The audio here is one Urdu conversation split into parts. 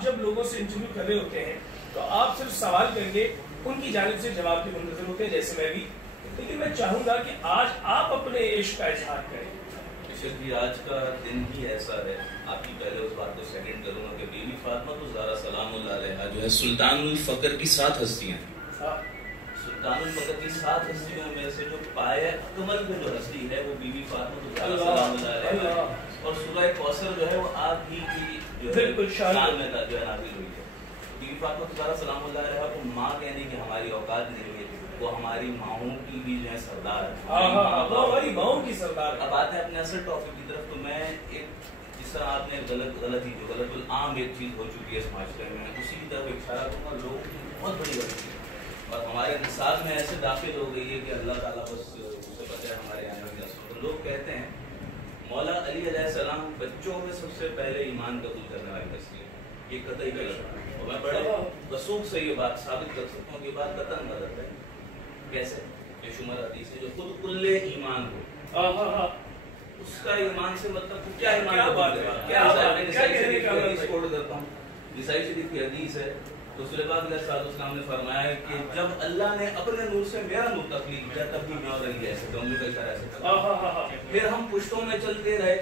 آپ جب لوگوں سے انٹرویو کر رہے ہوتے ہیں تو آپ صرف سوال کر کے ان کی جانب سے جواب کے منتظر ہوتے ہیں جیسے میں بھی، لیکن میں چاہوں گا کہ آج آپ اپنے عشق کا اظہار کریں۔ جی آج کا دن ہی ایسا ہے، آپ کی پہلے اس بات کو سیکنڈ کروں گا کہ بی بی فاطمہ الزہرا سلام اللہ علیہا جو ہے سلطان الفقر کی 7 ہستیاں ہیں۔ سلطان الفقر کی 7 ہستیوں میں سے جو پایہ اکمل میں جو ہستی ہے وہ بی بی فاطمہ الزہرا سلام اللہ علیہا، اور سورہ کوثر جو ہے وہ آپ ہی کی جو ہے شان میں جو ہے نازل ہوئی ہے۔ بی بی فاطمہ الزہرا سلام اللہ علیہا کو ماں کہنے کی ہماری اوقات نہیں ہے، وہ ہماری ماؤں کی بھی جو ہے سردار ہے، ہماری ماؤں کی سردار۔ اب آتے ہیں اپنے اصل ٹاپک کی طرف، تو میں ایک جس طرح آپ نے غلطی جو غلط العام ایک چیز ہو چکی ہے اس معاشرے میں، اسی کی طرف اشارہ کروں گا۔ لوگوں کی بہت بڑی غلطی ہے اور ہمارے نصاب میں ایسے داخل ہو گئی ہے کہ اللہ تعالیٰ بس اسے پتہ ہے ہمارے آنے والی نسلوں کو۔ لوگ کہتے ہیں مولا علی علیہ السلام بچوں میں سب سے پہلے ایمان قبول کرنے والی نسل ہے، یہ قطعی غلط ہے، اور میں بڑے وثوق سے یہ بات ثابت کر سکتا ہوں کہ یہ بات قطعاً غلط ہے۔ کیسے؟ یہ شمر حدیث ہے جو خود کل ایمان ہو، اس کا ایمان سے مطلب کیا ایمان عیسائی شریف کی حدیث ہے، رسول پاک علیہ السلام نے فرمایا کہ جب اللہ نے اپنے نور سے میرا نور تخلیق کیا تب بھی میں اور علی ایسے تو ہم نے کئی طرح ایسے، پھر ہم پشتوں میں چلتے رہے،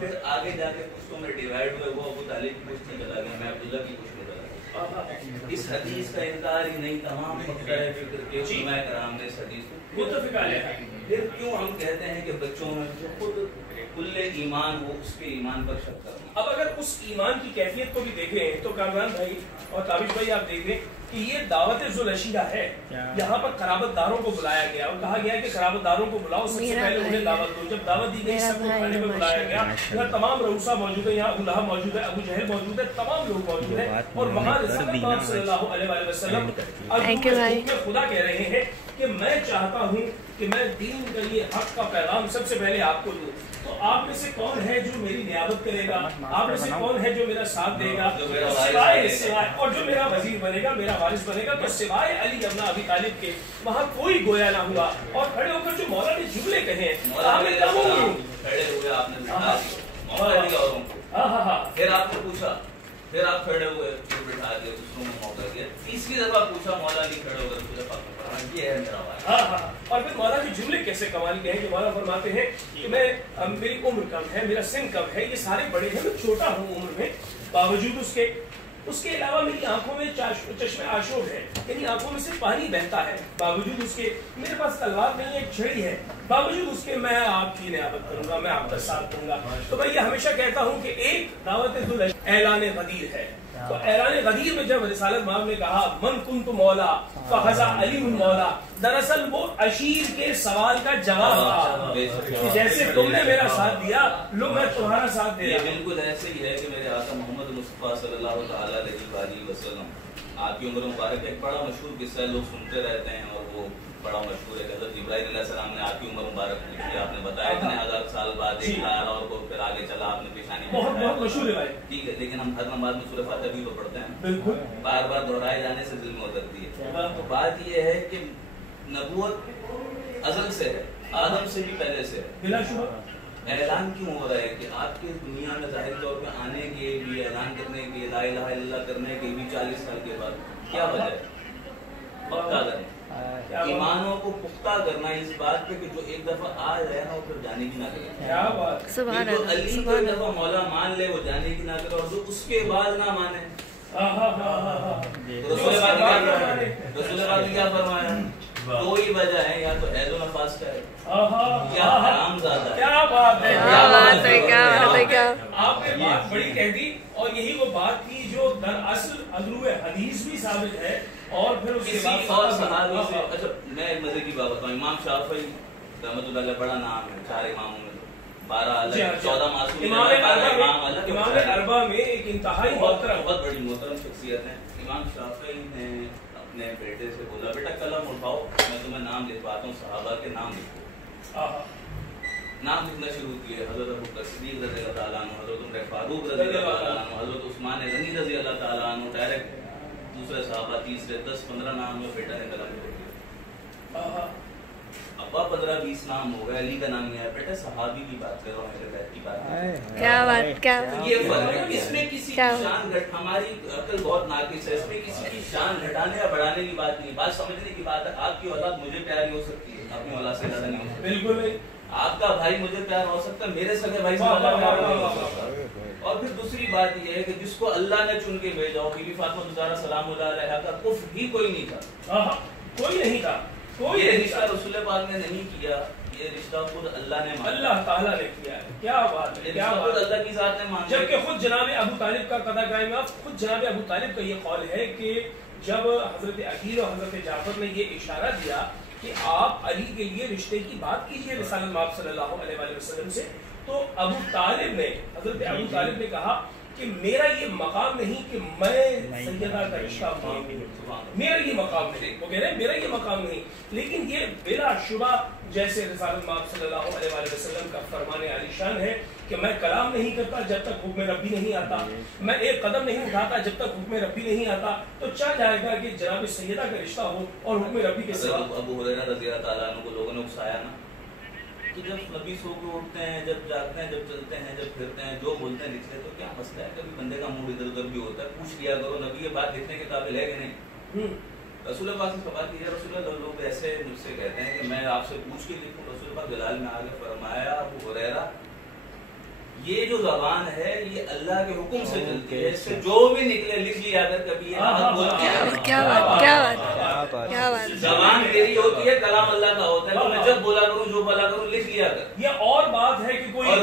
پھر آگے جا کے پشتوں میں ڈیوائڈ ہوئے، وہ ابو طالب کی پشت میں چلا گیا، میں عبداللہ کی پشت میں چلا گیا۔ اس حدیث کا انکار ہی نہیں، تمام فقہ فکر کے علماء کرام نے اس حدیث کو متفق علیہ۔ پھر کیوں ہم کہتے ہیں کہ بچوں میں جو خود کل ایمان ہو اس کے ایمان پر شک کرنا؟ اب اگر اس ایمان کی کیفیت کو بھی دیکھیں تو کامران بھائی اور تابش بھائی آپ دیکھ لیں کہ یہ دعوت ذوالعشیرہ ہے، یہاں پر قرابت داروں کو بلایا گیا اور کہا گیا کہ قرابت داروں کو بلاؤ، سب سے پہلے انہیں دعوت دو۔ جب دعوت دی گئی سب کو کھانے میں بلایا گیا، یہاں تمام رؤسا موجود ہے، یہاں ابو لہب موجود ہے، ابو جہل موجود ہے، تمام لوگ موجود ہیں، اور وہاں رسول اللہ صلی اللہ علیہ وسلم خدا کہہ رہے ہیں کہ میں چاہتا ہوں کہ میں دین کا یہ حق کا پیغام سب سے پہلے آپ کو دوں، تو آپ میں سے کون ہے جو میری نیابت کرے گا، آپ میں سے کون ہے جو میرا ساتھ دے گا، سوائے اور جو میرا وزیر بنے گا، میرا وارث بنے گا، تو سوائے علی ابن ابی طالب کے وہاں کوئی گویا نہ ہوا۔ اور کھڑے ہو کر جو مولا نے جملے کہے ہیں، کھڑے ہوئے آپ نے مولا علی اوروں کو، پھر آپ نے پوچھا، پھر آپ کھڑے ہوئے، پھر بٹھا دیا، دوسروں کو موقع دیا، تیسری دفعہ پوچھا مولا علی کھڑے ہو کر پوچھا پاک یہ ہے میرا وارث۔ اور پھر مولا کے جملے کیسے کمال کے ہیں کہ مولا فرماتے ہیں کہ میری عمر کم ہے، میرا سن کم ہے، یہ سارے بڑے ہیں، میں چھوٹا ہوں عمر میں، باوجود اس کے علاوہ میری آنکھوں میں چشم آشوب ہے، یعنی آنکھوں میں سے پانی بہتا ہے، باوجود اس کے میرے پاس تلوار نہیں ہے، ایک چھڑی ہے، باوجود اس کے میں آپ کی نیابت کروں گا، میں آپ کا ساتھ دوں گا۔ تو میں یہ ہمیشہ کہتا ہوں کہ ایک دعوت ذوالعشیرہ اعلان غدیر ہے، تو اعلان غدیر میں جب رسالت مآب نے کہا من کنت مولا فہذا علی مولا، دراصل وہ عشیر کے سوال کا جواب تھا کہ جیسے تم نے میرا ساتھ دیا لو میں تمہارا ساتھ دیا۔ بالکل ایسے ہی ہے کہ میرے آقا محمد مصطفیٰ صلی اللہ تعالیٰ علیہ وسلم، آپ کی عمر مبارک ایک بڑا مشہور قصہ ہے، لوگ سنتے رہتے ہیں اور وہ بڑا مشہور ہے کہ حضرت جبرائیل علیہ السلام نے آپ کی عمر مبارک پوچھی، آپ نے بتایا اتنے ہزار سال بعد ایک آیا اور وہ پھر آگے چلا، آپ نے پیشانی بہت مشہور ہے بھائی، ٹھیک ہے، لیکن ہم ہر نماز میں سورہ فاتحہ بھی تو پڑھتے ہیں، بالکل بار بار دہرائے جانے سے دل میں اترتی ہے۔ تو بات یہ ہے کہ نبوت ازل سے ہے، آدم سے بھی پہلے سے ہے، بلا شبہ۔ اعلان کیوں ہو رہا ہے کہ آپ کی دنیا میں ظاہر طور پہ آنے کے بھی، اعلان کرنے کے، لا الہ الا اللہ کرنے کے بھی 40 سال کے بعد کیا وجہ ہے؟ پختہ کرنا، ایمانوں کو پختہ کرنا اس بات پہ کہ جو ایک دفعہ آ جائے نا وہ پھر جانے کی نہ کرے۔ کیا بات، سبحان اللہ، علی کو ایک دفعہ مولا مان لے وہ جانے کی نہ کرے، اور جو اس کے بعد نہ مانے، رسول پاک نے کیا فرمایا؟ دو ہی وجہ ہے، یا تو عید و نفاس کا ہے یا حرام زادہ۔ کیا بات ہے، کیا بات ہے، کیا بات ہے، کیا آپ نے بات بڑی کہہ دی، اور یہی وہ بات تھی جو دراصل عضو حدیث بھی ثابت ہے، اور پھر اس کے بعد اور صحابی سے۔ اچھا میں ایک مزے کی بات بتاؤں، امام شافعی رحمۃ اللہ علیہ بڑا نام ہے، 4 اماموں میں 12 الگ 14 معصوم امام اربعہ میں ایک انتہائی بہت بڑی محترم شخصیت ہے۔ امام شافعی نے اپنے بیٹے سے بولا بیٹا قلم اٹھاؤ، میں تمہیں نام لکھواتا ہوں، صحابہ کے نام لکھو۔ نام لکھنا شروع کیے، حضرت ابوبکر صدیق رضی اللہ تعالیٰ عنہ، حضرت عمر فاروق رضی اللہ تعالیٰ عنہ، حضرت عثمان غنی رضی اللہ تعالیٰ عنہ، ڈائریکٹ دوسرے صحابہ، تیسرے 10-15 نام میں بیٹا نے قلم لکھ دیا۔ ابا 15-20 نام ہو گئے، علی کا نام نہیں آیا، بیٹا صحابی کی بات کر رہا ہوں، اہل بیت کی بات کر رہا ہوں۔ کیا بات، کیا بات، یہ فرق ہے، اس میں کسی کی شان گھٹ، ہماری عقل بہت ناقص ہے، اس میں کسی کی شان گھٹانے یا بڑھانے کی بات نہیں، بات سمجھنے کی بات ہے۔ آپ کی اولاد مجھے پیاری ہو سکتی ہے، اپنی اولاد سے زیادہ نہیں ہو سکتی، بالکل نہیں۔ آپ کا بھائی مجھے پیار ہو سکتا ہے، میرے سگے بھائی سے زیادہ پیار نہیں ہو سکتا۔ اور پھر دوسری بات یہ ہے کہ جس کو اللہ نے چن کے بھیجا ہو، بی بی فاطمہ الزہرا سلام اللہ علیہا کا کفر ہی کوئی نہیں تھا، کوئی نہیں تھا، یہ رشتہ رسول پاک نے نہیں کیا، یہ رشتہ خود اللہ نے مانا، اللہ تعالیٰ نے کیا ہے۔ کیا بات ہے، کیا خود بات، اللہ کی ذات نے مانا۔ جبکہ خود جناب ابو طالب کا قضا قائم، خود جناب ابو طالب کا یہ قول ہے کہ جب حضرت عقیل اور حضرت جعفر نے یہ اشارہ دیا کہ آپ علی کے لیے رشتے کی بات کیجئے رسالت مآب صلی اللہ علیہ وآلہ وسلم سے، تو ابو طالب نے، حضرت ابو طالب نے کہا کہ میرا یہ مقام نہیں کہ میں سیدہ کا رشتہ ہوں، میرا یہ مقام نہیں، وہ کہہ رہے ہیں میرا یہ مقام نہیں، لیکن یہ بلا شبہ جیسے رسالت مآب صلی اللہ علیہ وآلہ وسلم کا فرمان عالی شان ہے کہ میں کلام نہیں کرتا جب تک حکم ربی نہیں آتا، میں ایک قدم نہیں اٹھاتا جب تک حکم ربی نہیں آتا، تو چاہ جائے گا کہ جناب سیدہ کا رشتہ ہو اور حکم ربی کے سوا۔ ابو ہریرہ رضی اللہ تعالیٰ عنہ کو لوگوں نے اکسایا نا کہ جب نبی سو کے اٹھتے ہیں، جب جاگتے ہیں، جب چلتے ہیں، جب پھرتے ہیں، جو بولتے ہیں لکھتے ہیں، تو کیا مسئلہ ہے؟ کبھی بندے کا موڈ ادھر ادھر بھی ہوتا ہے، پوچھ لیا کرو نبی یہ بات لکھنے کے قابل ہے کہ نہیں؟ رسول پاک سے سوال کیا، رسول اللہ لوگ ایسے مجھ سے کہتے ہیں کہ میں آپ سے پوچھ کے لکھوں، رسول پاک جلال میں آگے فرمایا ابو ہریرہ یہ جو زبان ہے یہ اللہ کے حکم سے چلتی ہے، اس سے جو بھی نکلے لکھ لیا اگر کبھی کیا بات، کیا بات، کیا بات، زبان میری ہوتی ہے، کلام اللہ کا ہوتا ہے، تو میں جب بولا کروں جو بولا کروں لکھ لیا کر۔ یہ اور بات ہے کہ کوئی، اور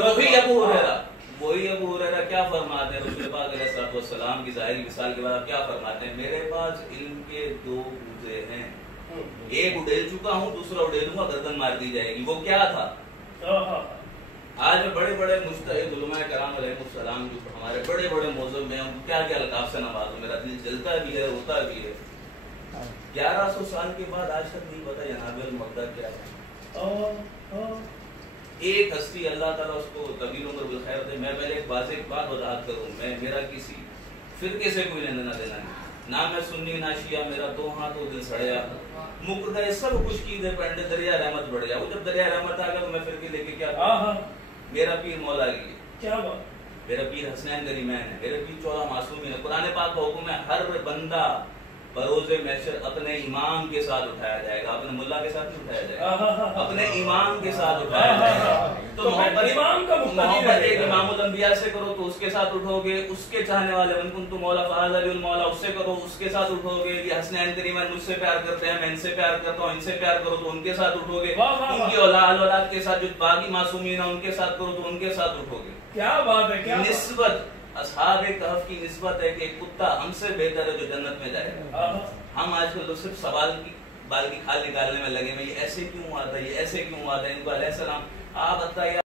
وہی ابو ہریرہ کیا فرماتے ہیں رسول پاک علیہ الصلوۃ والسلام کی ظاہری مثال کے بعد آپ کیا فرماتے ہیں؟ میرے پاس علم کے دو گوزے ہیں، ایک اڈیل چکا ہوں، دوسرا اڈیلوں گا، گردن مار دی جائے گی۔ وہ کیا تھا؟ آج میں بڑے بڑے مجتہد علماء کرام علیہ السلام جو ہمارے بڑے بڑے موضوع میں ہم کیا کیا القاب سے نوازوں، میرا دل جلتا بھی ہے، روتا بھی ہے۔ 1100 سال کے بعد آج تک نہیں پتا جناب المقدہ کیا ہے۔ ایک ہستی اللہ تعالیٰ اس کو طویل عمر بالخیر دے۔ میں پہلے ایک واضح بات وضاحت کروں، میرا کسی فرقے سے کوئی لینا دینا نہیں، نہ میں سنی نہ شیعہ، میرا دو ہاتھ و دل سڑیا، مقدہ سب کچھ کی دے پڑھنے دریا رحمت بڑھ گیا۔ وہ جب دریا رحمت آ گیا تو میں فرقے لے کے کیا، میرا پیر مولا علی، کیا بات، میرا پیر حسنین کریمین ہے، میرا پیر 14 معصومین ہے۔ قرآن پاک کا حکم ہے ہر بندہ بروز محشر اپنے امام کے ساتھ اٹھایا جائے گا، اپنے ملا کے ساتھ نہیں اٹھایا جائے گا، اپنے امام کے ساتھ اٹھایا جائے گا۔ تو محبت ایک امام الانبیاء سے کرو تو اس کے ساتھ اٹھو گے، اس کے چاہنے والے من کنتم مولا فہذا علی المولا، اس سے کرو اس کے ساتھ اٹھو گے۔ یہ حسنین کریمین مجھ سے پیار کرتے ہیں، میں ان سے پیار کرتا ہوں، ان سے پیار کرو تو ان کے ساتھ اٹھو گے۔ ان کی اولاد کے ساتھ جو باقی معصومین ہیں ان کے ساتھ کرو تو ان کے ساتھ اٹھو گے۔ کیا بات ہے، کیا نسبت اصحاب کہف کی نسبت ہے کہ ایک کتا ہم سے بہتر ہے جو جنت میں جائے گا۔ ہم آج کل صرف سوال کی بال کی کھال نکالنے میں لگے ہوئے، یہ ایسے کیوں ہوا تھا، یہ ایسے کیوں ہوا تھا، ان کو علیہ السلام آپ بتائیے